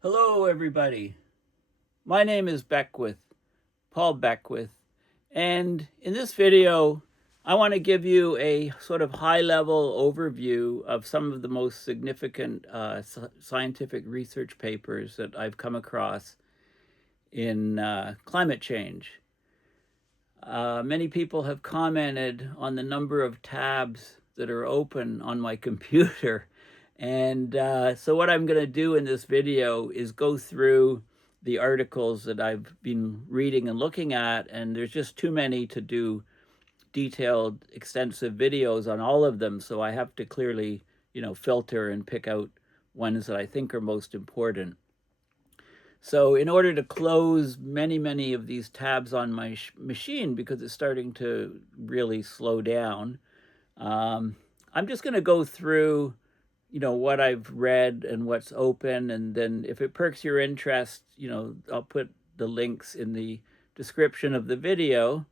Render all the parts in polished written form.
Hello, everybody. My name is Paul Beckwith, and in this video, I want to give you a sort of high-level overview of some of the most significant scientific research papers that I've come across in climate change. Many people have commented on the number of tabs that are open on my computer. And so what I'm going to do in this video is go through the articles that I've been reading and looking at, and there's just too many to do detailed, extensive videos on all of them, so I have to clearly, filter and pick out ones that I think are most important. So in order to close many of these tabs on my machine, because it's starting to really slow down, I'm just going to go through what I've read and what's open, and then if it perks your interest, I'll put the links in the description of the video,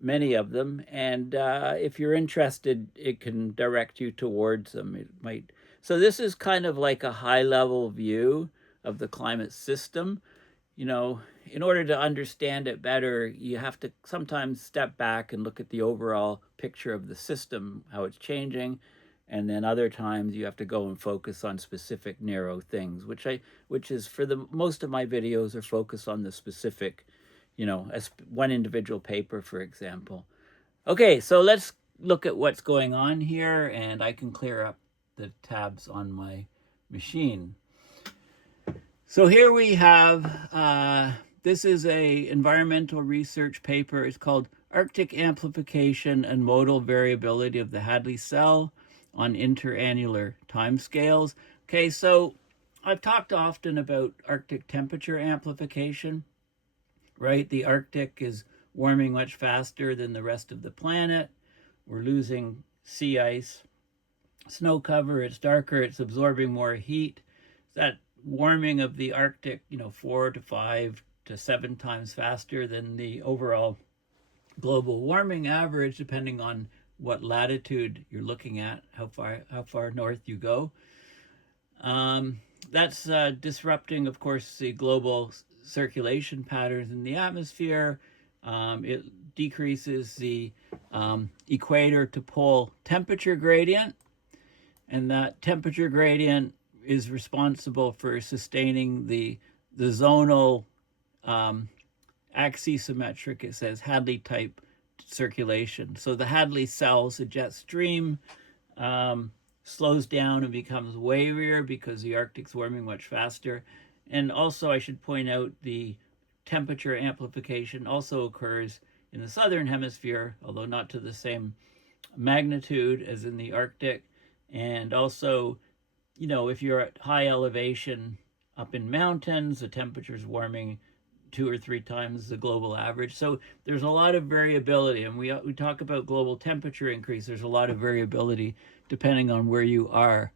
many of them, and if you're interested, it can direct you towards them. It might. So this is kind of like a high-level view of the climate system. In order to understand it better, you have to sometimes step back and look at the overall picture of the system, how it's changing, and then other times you have to go and focus on specific narrow things, which is for the most of my videos are focused on the specific, as one individual paper, for example. Okay, so let's look at what's going on here, and I can clear up the tabs on my machine. So here we have, this is a environmental research paper. It's called Arctic Amplification and Modal Variability of the Hadley Cell on Interannual Timescales. Okay, so I've talked often about Arctic temperature amplification, right? The Arctic is warming much faster than the rest of the planet. We're losing sea ice, snow cover, it's darker, it's absorbing more heat. That warming of the Arctic, 4 to 5 to 7 times faster than the overall global warming average, depending on what latitude you're looking at, how far north you go. That's disrupting, of course, the global circulation patterns in the atmosphere. It decreases the equator to pole temperature gradient, and that temperature gradient is responsible for sustaining the zonal axisymmetric, it says, Hadley type circulation. So the Hadley cells, the jet stream, slows down and becomes wavier because the Arctic's warming much faster. And also, I should point out, the temperature amplification also occurs in the southern hemisphere, although not to the same magnitude as in the Arctic. And also, if you're at high elevation up in mountains, the temperature's warming 2 or 3 times the global average. So there's a lot of variability, and we talk about global temperature increase. There's a lot of variability depending on where you are.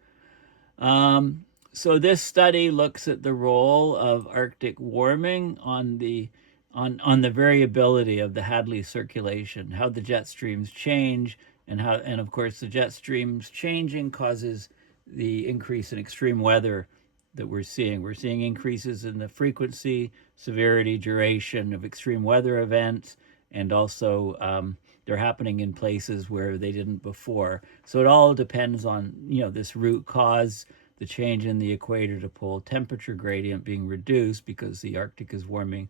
So this study looks at the role of Arctic warming on the variability of the Hadley circulation, how the jet streams change, and of course the jet streams changing causes the increase in extreme weather that we're seeing. We're seeing increases in the frequency, severity, duration of extreme weather events, and also they're happening in places where they didn't before. So it all depends on, this root cause, the change in the equator to pole temperature gradient being reduced because the Arctic is warming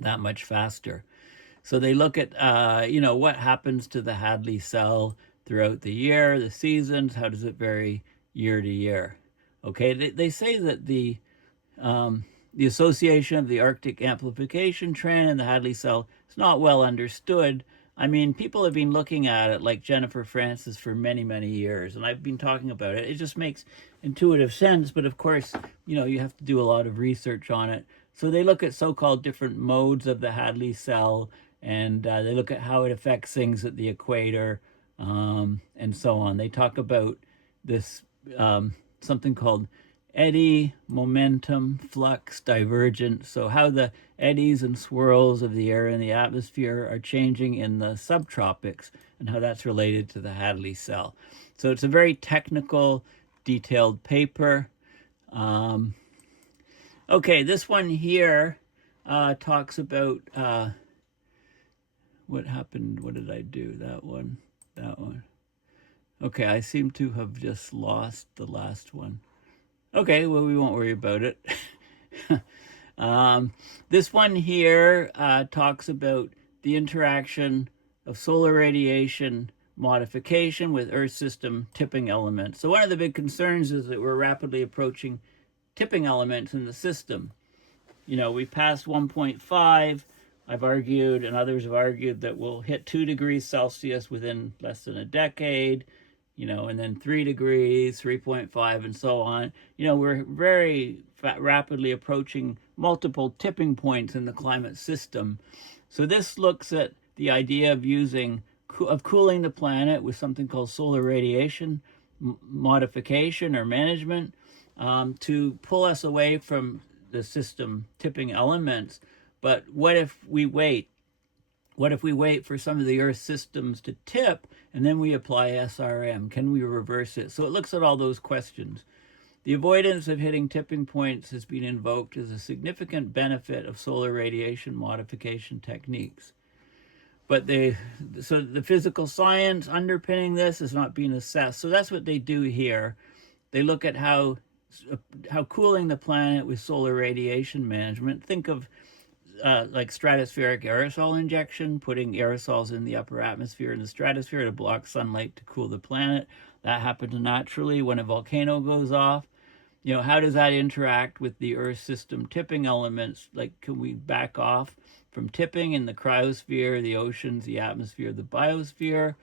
that much faster. So they look at, what happens to the Hadley cell throughout the year, the seasons, how does it vary year to year. Okay, they say that the association of the Arctic amplification trend and the Hadley cell is not well understood. I mean, people have been looking at it, like Jennifer Francis, for many years, and I've been talking about it. It just makes intuitive sense, but of course, you have to do a lot of research on it. So they look at so-called different modes of the Hadley cell, and they look at how it affects things at the equator, and so on. They talk about this something called eddy, momentum, flux, divergence. So how the eddies and swirls of the air in the atmosphere are changing in the subtropics and how that's related to the Hadley cell. So it's a very technical, detailed paper. Okay, this one here talks about what happened. What did I do? That one. Okay, I seem to have just lost the last one. Okay, well, we won't worry about it. This one here talks about the interaction of solar radiation modification with Earth system tipping elements. So one of the big concerns is that we're rapidly approaching tipping elements in the system. You know, we passed 1.5. I've argued, and others have argued, that we'll hit 2 degrees Celsius within less than a decade, you know, and then 3 degrees, 3.5, and so on. You know, we're very rapidly approaching multiple tipping points in the climate system. So this looks at the idea of cooling the planet with something called solar radiation modification or management to pull us away from the system tipping elements. But what if we wait? What if we wait for some of the Earth systems to tip and then we apply SRM? Can we reverse it? So it looks at all those questions. The avoidance of hitting tipping points has been invoked as a significant benefit of solar radiation modification techniques. But so the physical science underpinning this is not being assessed. So that's what they do here. They look at how cooling the planet with solar radiation management. Think of like stratospheric aerosol injection, putting aerosols in the upper atmosphere and the stratosphere to block sunlight to cool the planet. That happens naturally when a volcano goes off. You know, how does that interact with the Earth system tipping elements? Like, can we back off from tipping in the cryosphere, the oceans, the atmosphere, the biosphere?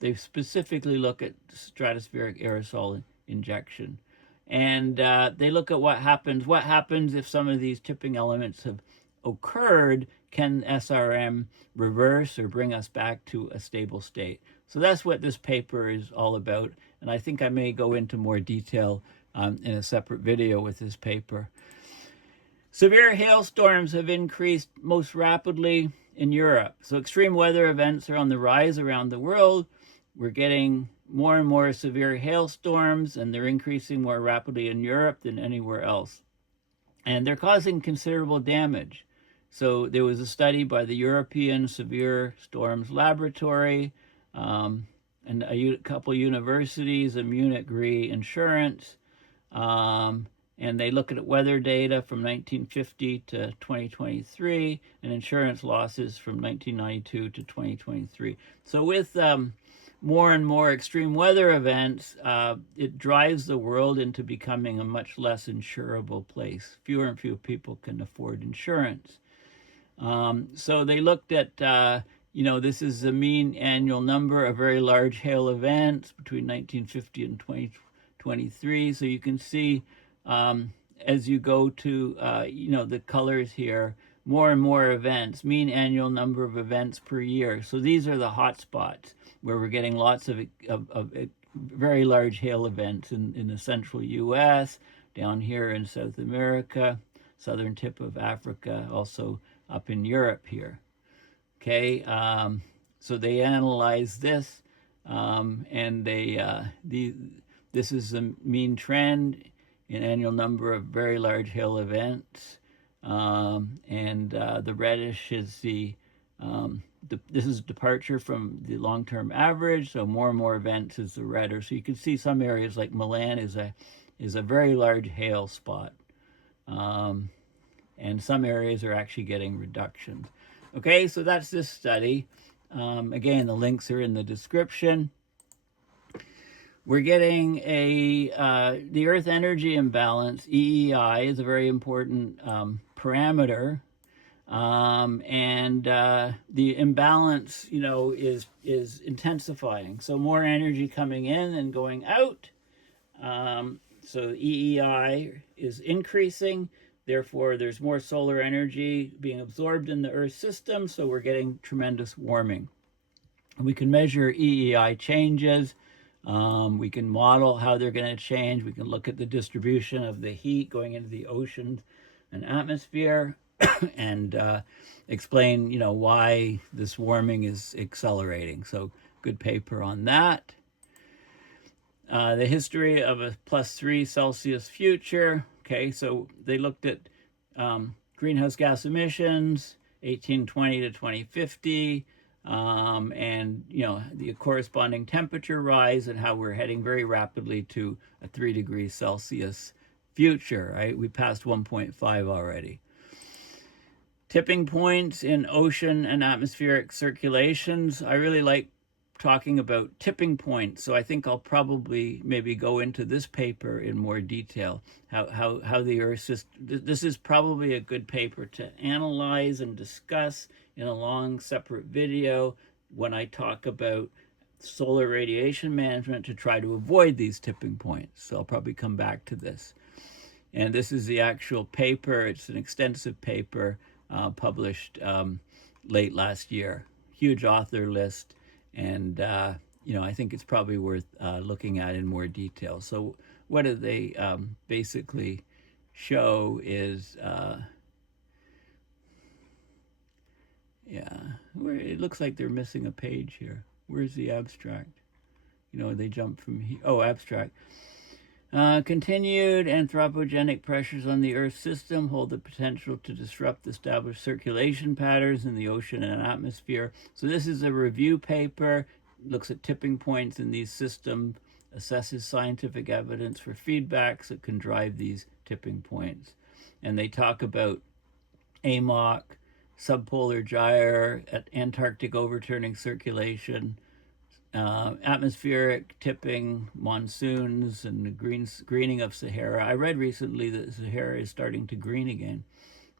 They specifically look at stratospheric aerosol injection. And they look at what happens if some of these tipping elements have occurred. Can SRM reverse or bring us back to a stable state? So that's what this paper is all about. And I think I may go into more detail in a separate video with this paper. Severe hailstorms have increased most rapidly in Europe. So extreme weather events are on the rise around the world. We're getting more and more severe hailstorms, and they're increasing more rapidly in Europe than anywhere else. And they're causing considerable damage. So there was a study by the European Severe Storms Laboratory and a couple universities, and Munich Re Insurance, and they look at weather data from 1950 to 2023 and insurance losses from 1992 to 2023. So with more and more extreme weather events, it drives the world into becoming a much less insurable place. Fewer and fewer people can afford insurance. So they looked at, you know, this is the mean annual number of very large hail events between 1950 and 2023. So you can see as you go to, you know, the colors here, more and more events, mean annual number of events per year. So these are the hot spots where we're getting lots of very large hail events in the central U.S., down here in South America, southern tip of Africa, also up in Europe here. Okay, so they analyze this, and this is the mean trend in annual number of very large hail events, and the reddish is this is departure from the long-term average. So more and more events is the redder. So you can see some areas like Milan is a very large hail spot, and some areas are actually getting reductions. Okay, so that's this study. Again, the links are in the description. We're getting the Earth energy imbalance, EEI, is a very important parameter. And the imbalance, you know, is intensifying. So more energy coming in than going out. So EEI is increasing. Therefore, there's more solar energy being absorbed in the Earth system. So we're getting tremendous warming. We can measure EEI changes. We can model how they're going to change. We can look at the distribution of the heat going into the oceans and atmosphere and explain, you know, why this warming is accelerating. So good paper on that. The history of a +3 Celsius future. Okay, so they looked at greenhouse gas emissions, 1820 to 2050, and the corresponding temperature rise and how we're heading very rapidly to a 3 degrees Celsius future, right? We passed 1.5 already. Tipping points in ocean and atmospheric circulations. I really like talking about tipping points, so I think I'll probably maybe go into this paper in more detail, how the Earth system, this is probably a good paper to analyze and discuss in a long separate video when I talk about solar radiation management to try to avoid these tipping points. So I'll probably come back to this. And this is the actual paper. It's an extensive paper published late last year. Huge author list. And, I think it's probably worth looking at in more detail. So what do they basically show is, it looks like they're missing a page here. Where's the abstract? They jump from here. Oh, abstract. Continued anthropogenic pressures on the Earth system hold the potential to disrupt established circulation patterns in the ocean and atmosphere. So this is a review paper, looks at tipping points in these systems, assesses scientific evidence for feedbacks that can drive these tipping points. And they talk about AMOC, subpolar gyre, Antarctic overturning circulation, atmospheric tipping, monsoons, and the greening of Sahara. I read recently that Sahara is starting to green again.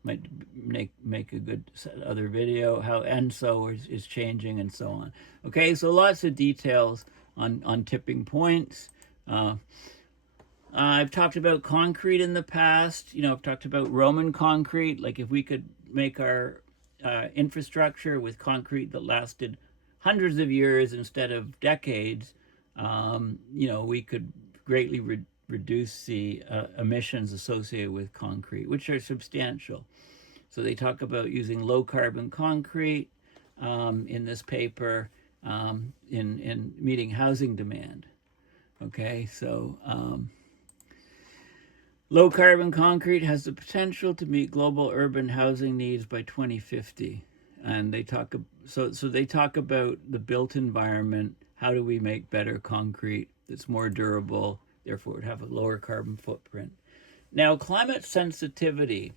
Might make a good other video, how ENSO is changing and so on. Okay, so lots of details on tipping points. I've talked about concrete in the past. I've talked about Roman concrete, like if we could make our infrastructure with concrete that lasted hundreds of years instead of decades, we could greatly reduce the emissions associated with concrete, which are substantial. So they talk about using low carbon concrete in this paper in meeting housing demand. Okay, so low carbon concrete has the potential to meet global urban housing needs by 2050. And they talk about the built environment. How do we make better concrete that's more durable, therefore would have a lower carbon footprint? Now, climate sensitivity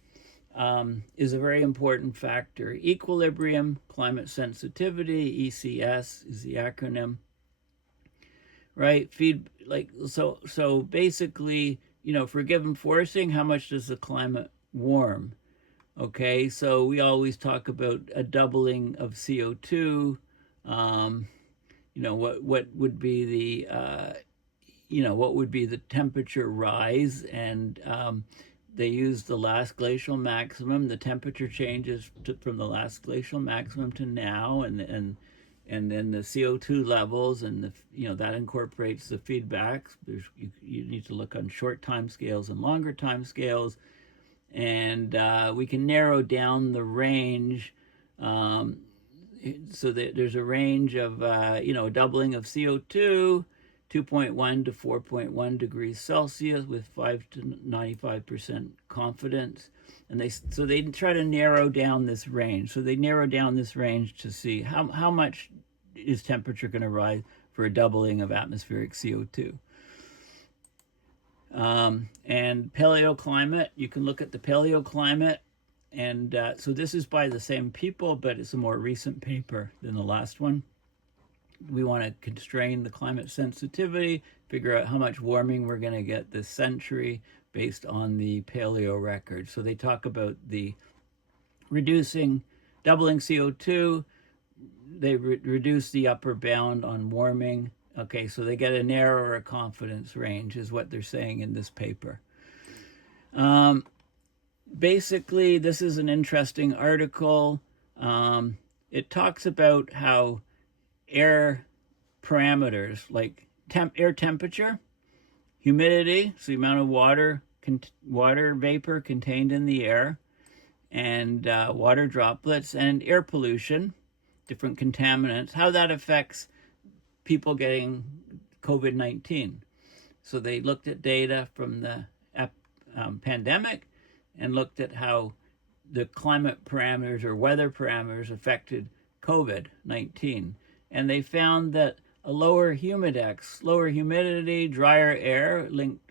is a very important factor. Equilibrium climate sensitivity, ECS is the acronym, right? So basically, for a given forcing, how much does the climate warm? Okay, so we always talk about a doubling of CO2. What would be the temperature rise? And they use the last glacial maximum. The temperature changes from the last glacial maximum to now, and then the CO2 levels, and that incorporates the feedbacks. You need to look on short time scales and longer time scales. And we can narrow down the range so that there's a range of, doubling of CO2, 2.1 to 4.1 degrees Celsius with 5 to 95% confidence. And they try to narrow down this range. So they narrow down this range to see how much is temperature going to rise for a doubling of atmospheric CO2. And paleoclimate, you can look at the paleoclimate, and so this is by the same people, but it's a more recent paper than the last one. We want to constrain the climate sensitivity, figure out how much warming we're going to get this century based on the paleo record. So they talk about the doubling CO2, they reduce the upper bound on warming. Okay, so they get a narrower confidence range is what they're saying in this paper. Basically, this is an interesting article. It talks about how air parameters like air temperature, humidity, so the amount of water vapor contained in the air, and water droplets, and air pollution, different contaminants, how that affects people getting COVID-19. So they looked at data from the pandemic and looked at how the climate parameters or weather parameters affected COVID-19. And they found that a lower humidex, lower humidity, drier air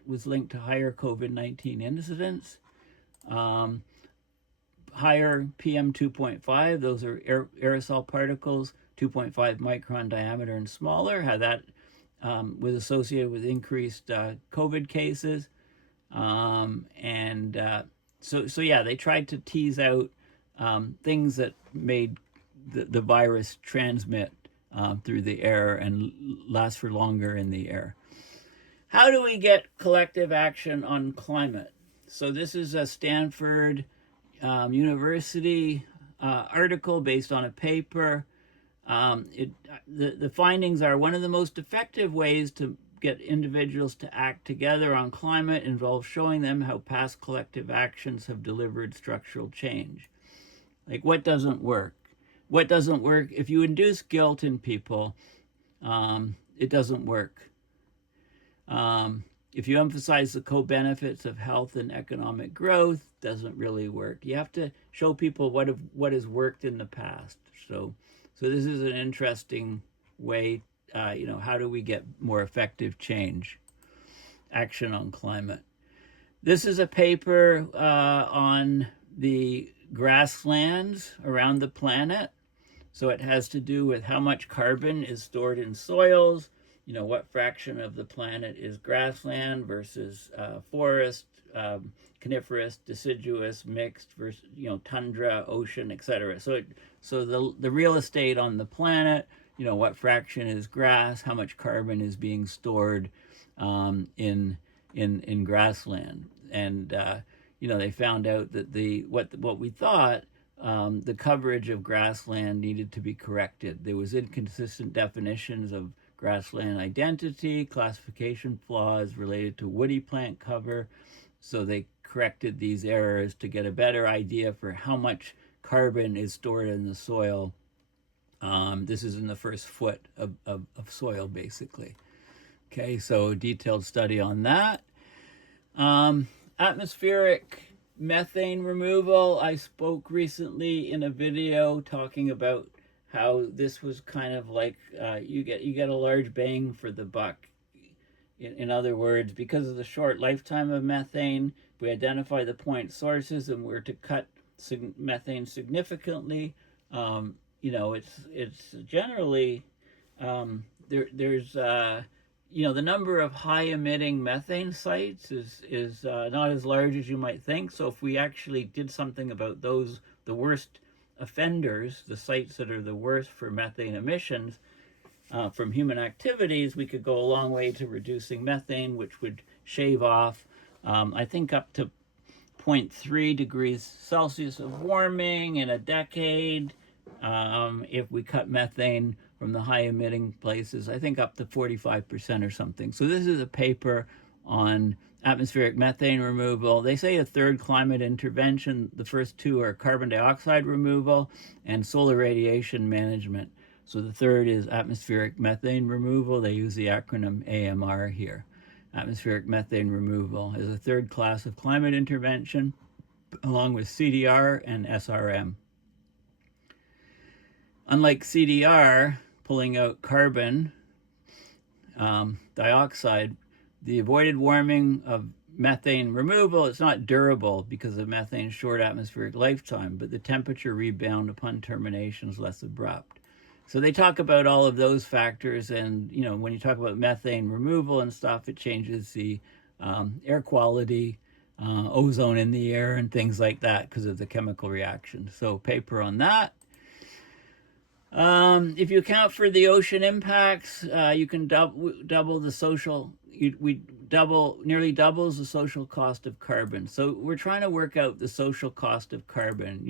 was linked to higher COVID-19 incidence. Higher PM 2.5, those are aerosol particles, 2.5 micron diameter and smaller, how that was associated with increased COVID cases. So yeah, they tried to tease out things that made the virus transmit through the air and last for longer in the air. How do we get collective action on climate? So this is a Stanford University article based on a paper. The findings are one of the most effective ways to get individuals to act together on climate involves showing them how past collective actions have delivered structural change. Like, what doesn't work? What doesn't work? If you induce guilt in people, it doesn't work. If you emphasize the co-benefits of health and economic growth, doesn't really work. You have to show people what has worked in the past. So this is an interesting way. How do we get more effective change, action on climate? This is a paper on the grasslands around the planet. So it has to do with how much carbon is stored in soils, what fraction of the planet is grassland versus forest, coniferous, deciduous, mixed versus, tundra, ocean, etc. So the real estate on the planet, what fraction is grass, how much carbon is being stored in grassland. And they found out that what we thought, the coverage of grassland needed to be corrected. There was inconsistent definitions of grassland identity, classification flaws related to woody plant cover. So they corrected these errors to get a better idea for how much carbon is stored in the soil. This is in the first foot of soil, basically. Okay, so a detailed study on that. Atmospheric methane removal. I spoke recently in a video talking about how this was kind of like you get a large bang for the buck. In other words, because of the short lifetime of methane, we identify the point sources and we're to cut methane significantly. It's generally there's the number of high emitting methane sites is not as large as you might think. So if we actually did something about those, the worst offenders, the sites that are the worst for methane emissions from human activities, we could go a long way to reducing methane, which would shave off, I think, up to 0.3 degrees Celsius of warming in a decade. If we cut methane from the high emitting places, I think up to 45% or something. So this is a paper on atmospheric methane removal. They say a third climate intervention. The first two are carbon dioxide removal and solar radiation management. So the third is atmospheric methane removal. They use the acronym AMR here. Atmospheric methane removal is a third class of climate intervention, along with CDR and SRM. Unlike CDR, pulling out carbon dioxide, the avoided warming of methane removal, it's not durable because of methane's short atmospheric lifetime, but the temperature rebound upon termination is less abrupt. So they talk about all of those factors, and when you talk about methane removal and stuff, it changes the air quality, ozone in the air, and things like that because of the chemical reaction. So paper on that. If you account for the ocean impacts, you can double the social. Nearly doubles the social cost of carbon. So we're trying to work out the social cost of carbon.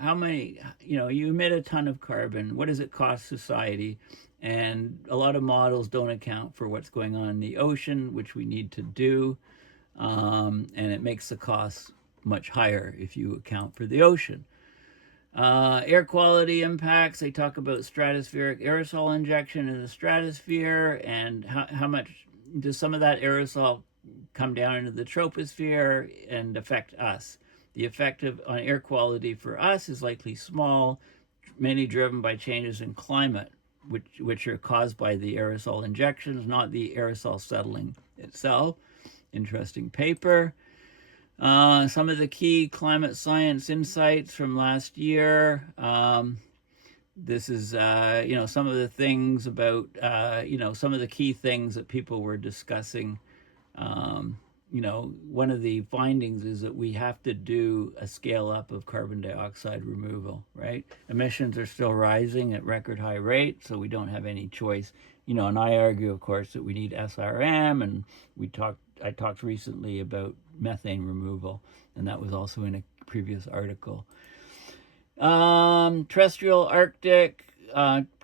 How many, you emit a ton of carbon. What does it cost society? And a lot of models don't account for what's going on in the ocean, which we need to do. And it makes the cost much higher if you account for the ocean. Air quality impacts, they talk about stratospheric aerosol injection in the stratosphere and how much does some of that aerosol come down into the troposphere and affect us. The effect on air quality for us is likely small, mainly driven by changes in climate, which are caused by the aerosol injections, not the aerosol settling itself. Interesting paper. Some of the key climate science insights from last year. This is, some of the things about, some of the key things that people were discussing. One of the findings is that we have to do a scale up of carbon dioxide removal, right? Emissions are still rising at record high rates, so we don't have any choice. And I argue, of course, that we need SRM, and I talked recently about methane removal, and that was also in a previous article. Terrestrial Arctic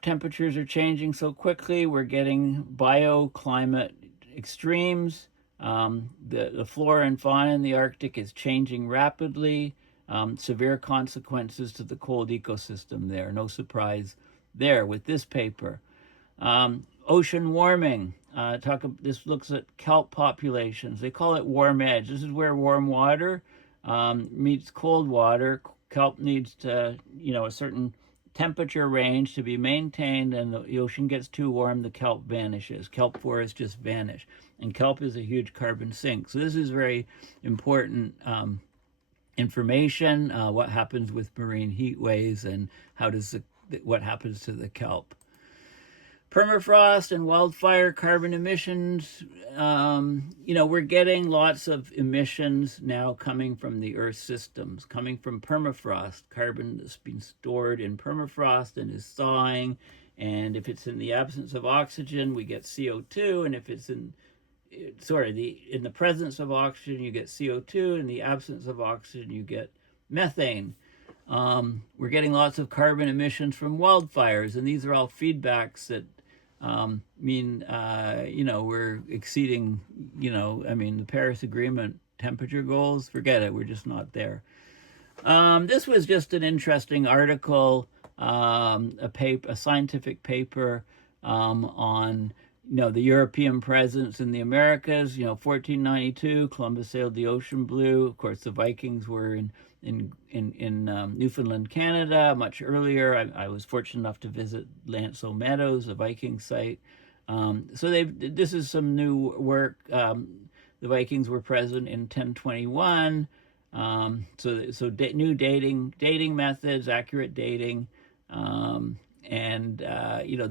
temperatures are changing so quickly. We're getting bioclimate extremes. The flora and fauna in the Arctic is changing rapidly. Severe consequences to the cold ecosystem there. No surprise there with this paper. Ocean warming. This looks at kelp populations. They call it warm edge. This is where warm water meets cold water. Kelp needs to, a certain temperature range to be maintained, and the ocean gets too warm, the kelp vanishes. Kelp forests just vanish. And kelp is a huge carbon sink. So this is very important information, what happens with marine heat waves and what happens to the kelp. Permafrost and wildfire carbon emissions. We're getting lots of emissions now coming from the Earth systems, coming from permafrost, carbon that's been stored in permafrost and is thawing. And if it's in the absence of oxygen, we get CO2. And if it's in the presence of oxygen, you get CO2. In the absence of oxygen, you get methane. We're getting lots of carbon emissions from wildfires, and these are all feedbacks that we're exceeding, the Paris Agreement temperature goals. Forget it, we're just not there. This was just an interesting article, a scientific paper on the European presence in the Americas. 1492, Columbus sailed the ocean blue. Of course, the Vikings were in Newfoundland, Canada, much earlier. I was fortunate enough to visit Lanso Meadows, a Viking site. This is some new work. The Vikings were present in 1021. New dating methods, accurate dating. There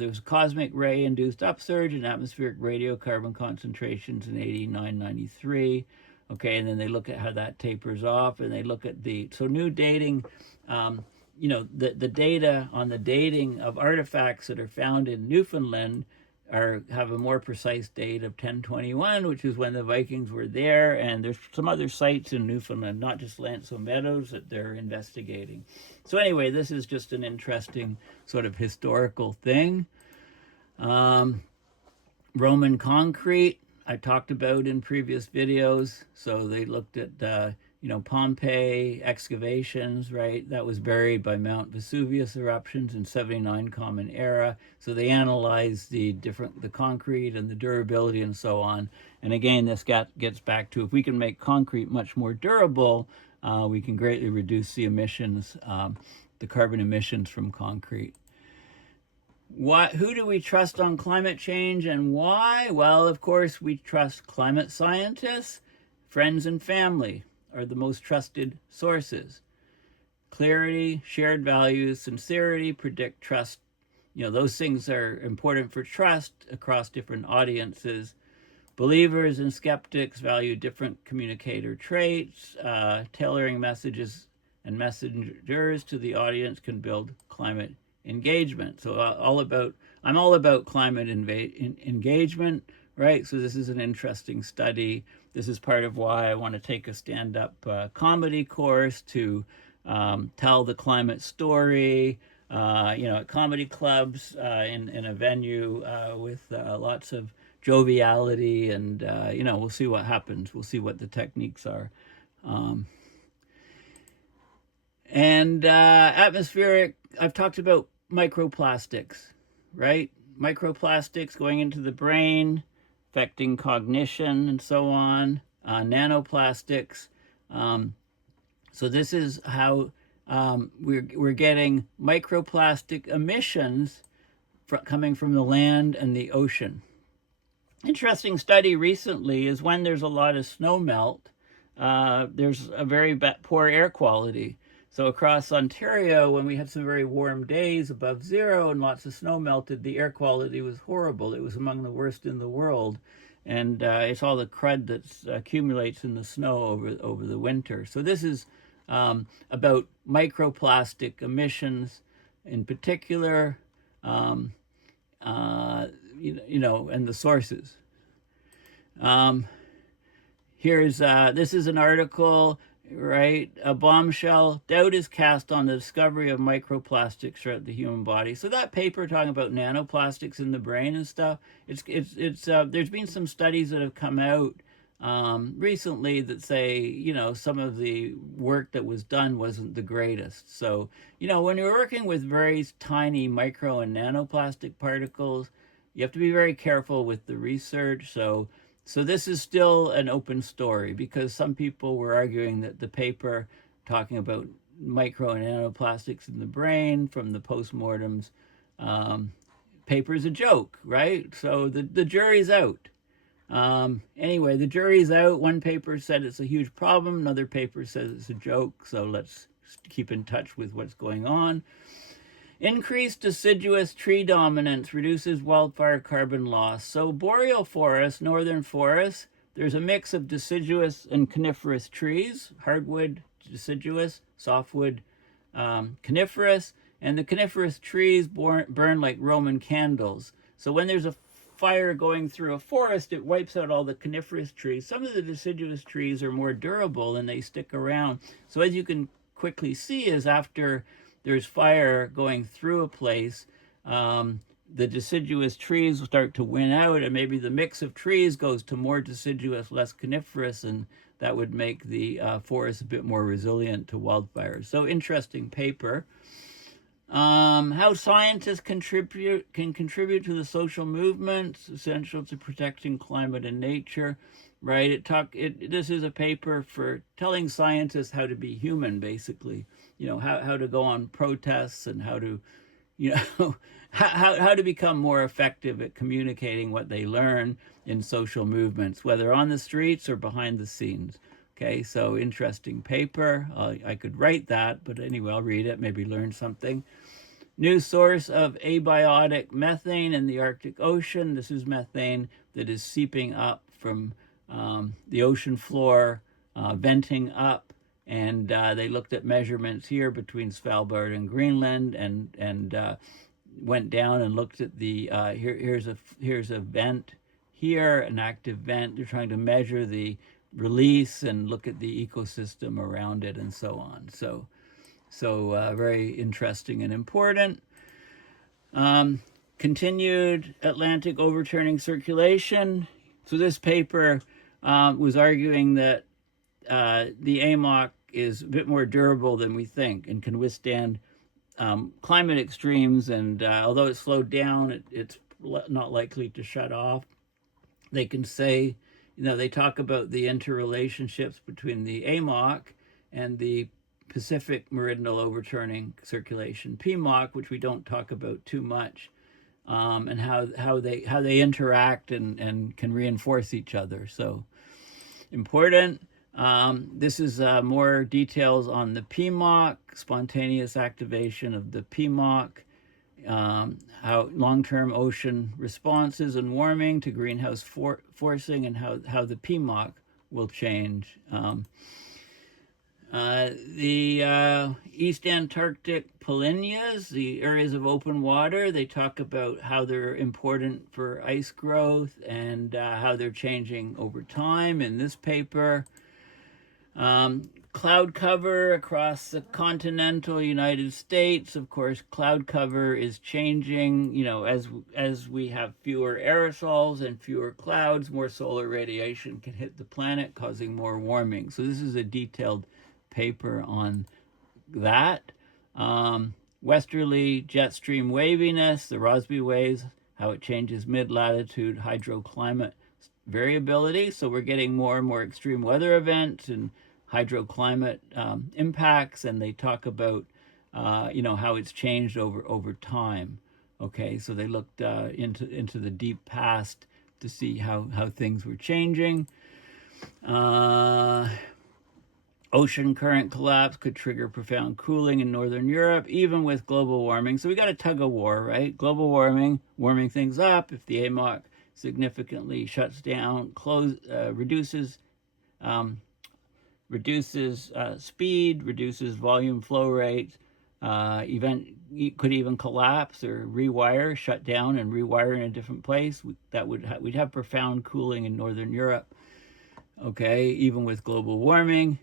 was cosmic ray induced upsurge in atmospheric radiocarbon concentrations in 8993. Okay, and then they look at how that tapers off, and they look at new dating, the data on the dating of artifacts that are found in Newfoundland have a more precise date of 1021, which is when the Vikings were there, and there's some other sites in Newfoundland, not just Lanso Meadows, that they're investigating. So anyway, this is just an interesting sort of historical thing. Roman concrete, I talked about in previous videos. So they looked at, Pompeii excavations, right? That was buried by Mount Vesuvius eruptions in 79 Common Era. So they analyzed the concrete and the durability and so on. And again, this gets back to, if we can make concrete much more durable, we can greatly reduce the emissions, the carbon emissions from concrete. Who do we trust on climate change and why? Well, of course, we trust climate scientists. Friends and family are the most trusted sources. Clarity, shared values, sincerity predict trust. Those things are important for trust across different audiences. Believers and skeptics value different communicator traits. Tailoring messages and messengers to the audience can build climate engagement. So I'm all about climate engagement, right? So this is an interesting study. This is part of why I want to take a stand-up comedy course to tell the climate story, at comedy clubs, in a venue with lots of joviality, and we'll see what happens. We'll see what the techniques are. Atmospheric, I've talked about microplastics, right? Microplastics going into the brain. affecting cognition and so on, nanoplastics. So this is how we're getting microplastic emissions coming from the land and the ocean. Interesting study recently is when there's a lot of snow melt, there's a very poor air quality. So across Ontario, when we had some very warm days above zero and lots of snow melted, the air quality was horrible. It was among the worst in the world. And it's all the crud that accumulates in the snow over the winter. So this is about microplastic emissions in particular, and the sources. This is an article, right? A bombshell. Doubt is cast on the discovery of microplastics throughout the human body. So that paper talking about nanoplastics in the brain and stuff, there's been some studies that have come out recently that say, some of the work that was done wasn't the greatest. So, when you're working with very tiny micro and nanoplastic particles, you have to be very careful with the research. So this is still an open story, because some people were arguing that the paper talking about micro and nanoplastics in the brain from the postmortems paper is a joke, right? So the jury's out. Anyway, the jury's out. One paper said it's a huge problem. Another paper says it's a joke. So let's keep in touch with what's going on. Increased deciduous tree dominance reduces wildfire carbon loss. So boreal forests, northern forests, there's a mix of deciduous and coniferous trees, hardwood, deciduous, softwood, coniferous, and the coniferous trees burn like Roman candles. So when there's a fire going through a forest, it wipes out all the coniferous trees. Some of the deciduous trees are more durable and they stick around. So as you can quickly see, is after there's fire going through a place, the deciduous trees will start to win out, and maybe the mix of trees goes to more deciduous, less coniferous, and that would make the forest a bit more resilient to wildfires. So interesting paper. How scientists can contribute to the social movements essential to protecting climate and nature, right? This is a paper for telling scientists how to be human, basically. How to go on protests and how to, how to become more effective at communicating what they learn in social movements, whether on the streets or behind the scenes. Okay, so interesting paper. I could write that, but anyway, I'll read it, maybe learn something. New source of abiotic methane in the Arctic Ocean. This is methane that is seeping up from the ocean floor, venting up. And they looked at measurements here between Svalbard and Greenland, and went down and looked at the here's a vent here, an active vent. They're trying to measure the release and look at the ecosystem around it and so on. So very interesting and important. Continued Atlantic overturning circulation. So this paper was arguing that the AMOC is a bit more durable than we think and can withstand climate extremes. And although it's slowed down, it's not likely to shut off. They can say, they talk about the interrelationships between the AMOC and the Pacific Meridional Overturning Circulation, PMOC, which we don't talk about too much, and how they interact and can reinforce each other. So important. This is more details on the PMOC, spontaneous activation of the PMOC, how long-term ocean responses and warming to greenhouse forcing, and how the PMOC will change. The East Antarctic polynyas, the areas of open water, they talk about how they're important for ice growth and how they're changing over time in this paper. Cloud cover across the continental United States. Of course, cloud cover is changing, as we have fewer aerosols and fewer clouds, more solar radiation can hit the planet, causing more warming. So this is a detailed paper on that. Westerly jet stream waviness, the Rossby waves, how it changes mid-latitude hydroclimate variability. So we're getting more and more extreme weather events and hydroclimate impacts, and they talk about how it's changed over time. Okay, so they looked into the deep past to see how things were changing. Ocean current collapse could trigger profound cooling in Northern Europe, even with global warming. So we got a tug of war, right? Global warming, warming things up. If the AMOC significantly shuts down, reduces speed, reduces volume flow rate, could even collapse or rewire, shut down and rewire in a different place. We'd have profound cooling in Northern Europe. Okay, even with global warming.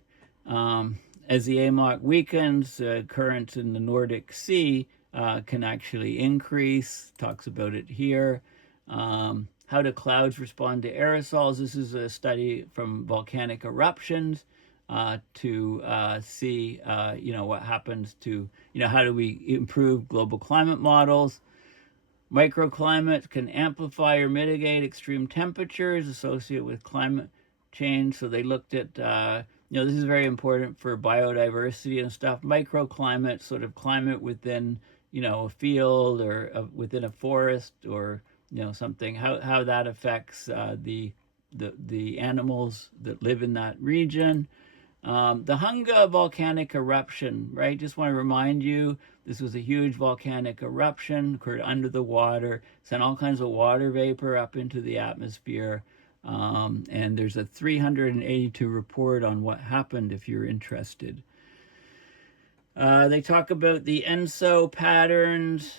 As the AMOC weakens, currents in the Nordic Sea can actually increase. Talks about it here. How do clouds respond to aerosols? This is a study from volcanic eruptions to see, what happens to, how do we improve global climate models. Microclimates can amplify or mitigate extreme temperatures associated with climate change. So they looked at, this is very important for biodiversity and stuff. Microclimates, sort of climate within, a field or within a forest or, something, how that affects the animals that live in that region. The Hunga volcanic eruption, right? Just want to remind you, this was a huge volcanic eruption, occurred under the water, sent all kinds of water vapor up into the atmosphere. And there's a 382 report on what happened if you're interested. They talk about the ENSO patterns.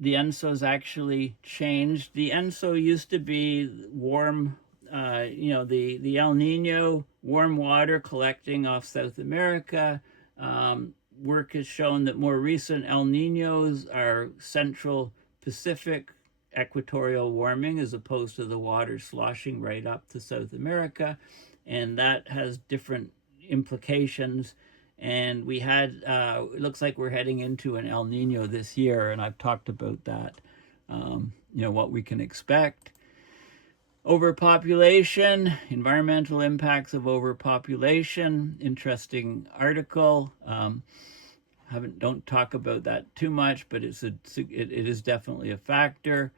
The ENSO's actually changed. The ENSO used to be warm, the El Nino, warm water collecting off South America. Work has shown that more recent El Ninos are Central Pacific equatorial warming as opposed to the water sloshing right up to South America, and that has different implications. And we had, it looks like we're heading into an El Nino this year, and I've talked about that, what we can expect. Overpopulation, environmental impacts of overpopulation, interesting article. Don't talk about that too much, but it is definitely a factor.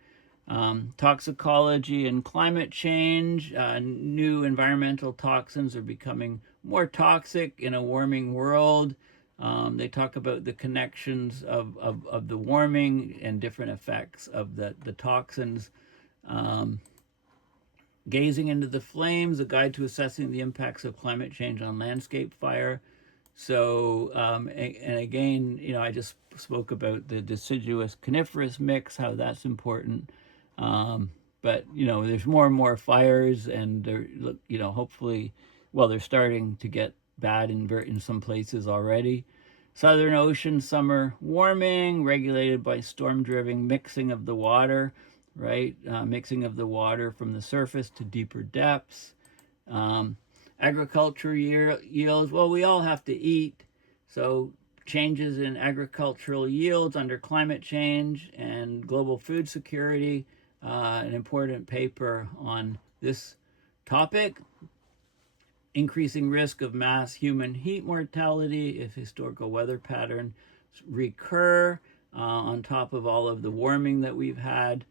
Toxicology and climate change. New environmental toxins are becoming more toxic in a warming world. They talk about the connections of the warming and different effects of the toxins. Gazing into the Flames, a guide to assessing the impacts of climate change on landscape fire. So, and again, I just spoke about the deciduous coniferous mix, how that's important. But, there's more and more fires, and they're, hopefully, they're starting to get bad in some places already. Southern Ocean summer warming, regulated by storm-driven mixing of the water, right? Mixing of the water from the surface to deeper depths. Agriculture yields, we all have to eat, so changes in agricultural yields under climate change and global food security, an important paper on this topic. Increasing risk of mass human heat mortality if historical weather patterns recur, on top of all of the warming that we've had.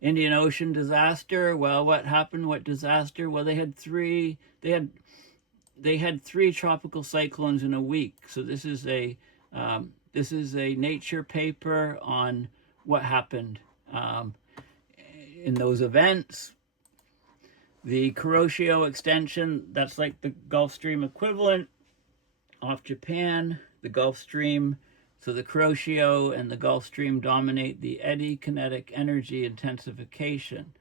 Indian Ocean disaster. What happened? What disaster? They had three tropical cyclones in a week. So this is a Nature paper on what happened in those events. The Kuroshio extension, that's like the Gulf Stream equivalent off Japan. The Gulf Stream. So the Kuroshio and the Gulf Stream dominate the eddy kinetic energy intensification.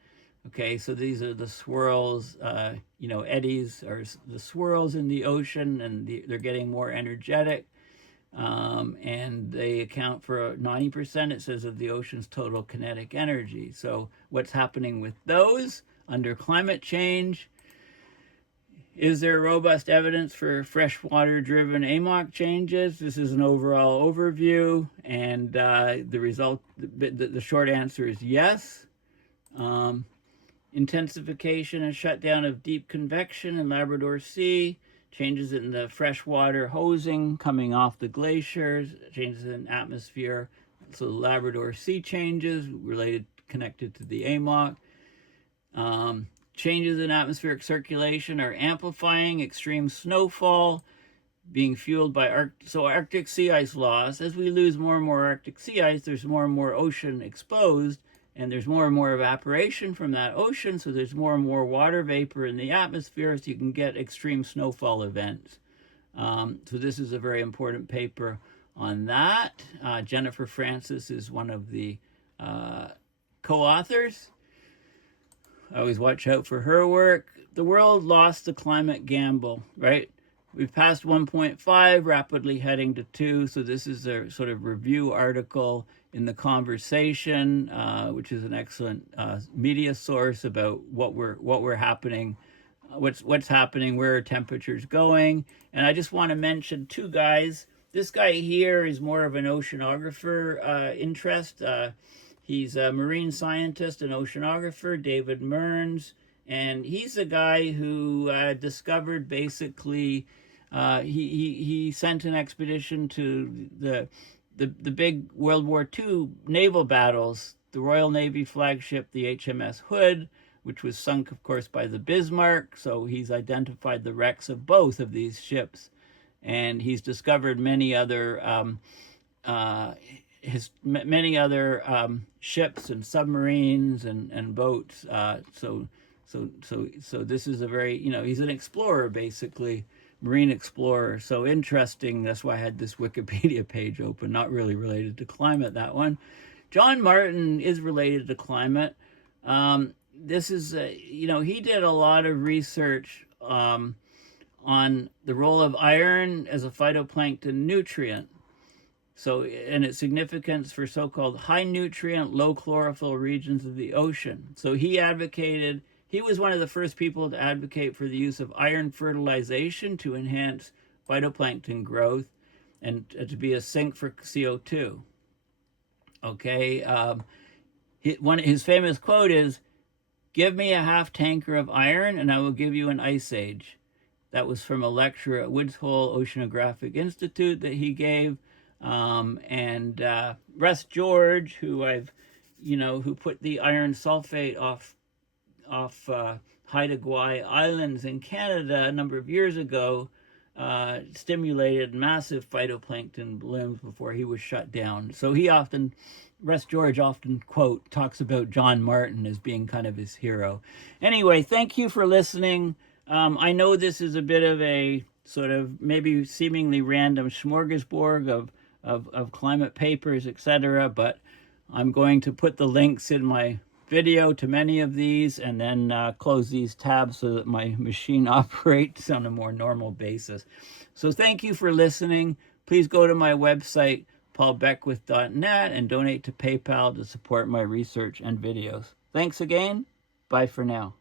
Okay, so these are the swirls, eddies are the swirls in the ocean, and they're getting more energetic. And they account for 90%, it says, of the ocean's total kinetic energy. So what's happening with those under climate change? Is there robust evidence for freshwater-driven AMOC changes? This is an overall overview, and the short answer is yes. Intensification and shutdown of deep convection in Labrador Sea, changes in the freshwater hosing coming off the glaciers, changes in atmosphere, so the Labrador Sea changes connected to the AMOC. Changes in atmospheric circulation are amplifying extreme snowfall, being fueled by Arctic sea ice loss. As we lose more and more Arctic sea ice, there's more and more ocean exposed, and there's more and more evaporation from that ocean, so there's more and more water vapor in the atmosphere, so you can get extreme snowfall events. So this is a very important paper on that. Jennifer Francis is one of the co-authors. I always watch out for her work. The world lost the climate gamble, right? We've passed 1.5, rapidly heading to 2. So this is a sort of review article in The Conversation, which is an excellent media source about what's happening, where are temperatures going. And I just want to mention two guys. This guy here is more of an oceanographer interest. He's a marine scientist and oceanographer, David Mearns, and he's a guy who discovered basically. He sent an expedition to the big World War II naval battles, the Royal Navy flagship, the HMS Hood, which was sunk, of course, by the Bismarck. So he's identified the wrecks of both of these ships, and he's discovered many other ships and submarines and boats. So this is a very, he's an explorer basically. Marine explorer. So interesting. That's why I had this Wikipedia page open, not really related to climate, that one. John Martin is related to climate. This is, he did a lot of research on the role of iron as a phytoplankton nutrient. So, and its significance for so-called high nutrient, low chlorophyll regions of the ocean. So he was one of the first people to advocate for the use of iron fertilization to enhance phytoplankton growth and to be a sink for CO2. Okay, his famous quote is, "Give me a half tanker of iron and I will give you an ice age." That was from a lecture at Woods Hole Oceanographic Institute that he gave. Russ George, who put the iron sulfate off Haida Gwaii Islands in Canada a number of years ago, stimulated massive phytoplankton blooms before he was shut down. So Russ George often, quote, talks about John Martin as being kind of his hero. Anyway, thank you for listening. I know this is a bit of a sort of maybe seemingly random smorgasbord of climate papers, etc., but I'm going to put the links in my video to many of these and then close these tabs so that my machine operates on a more normal basis. So thank you for listening. Please go to my website, paulbeckwith.net, and donate to PayPal to support my research and videos. Thanks again. Bye for now.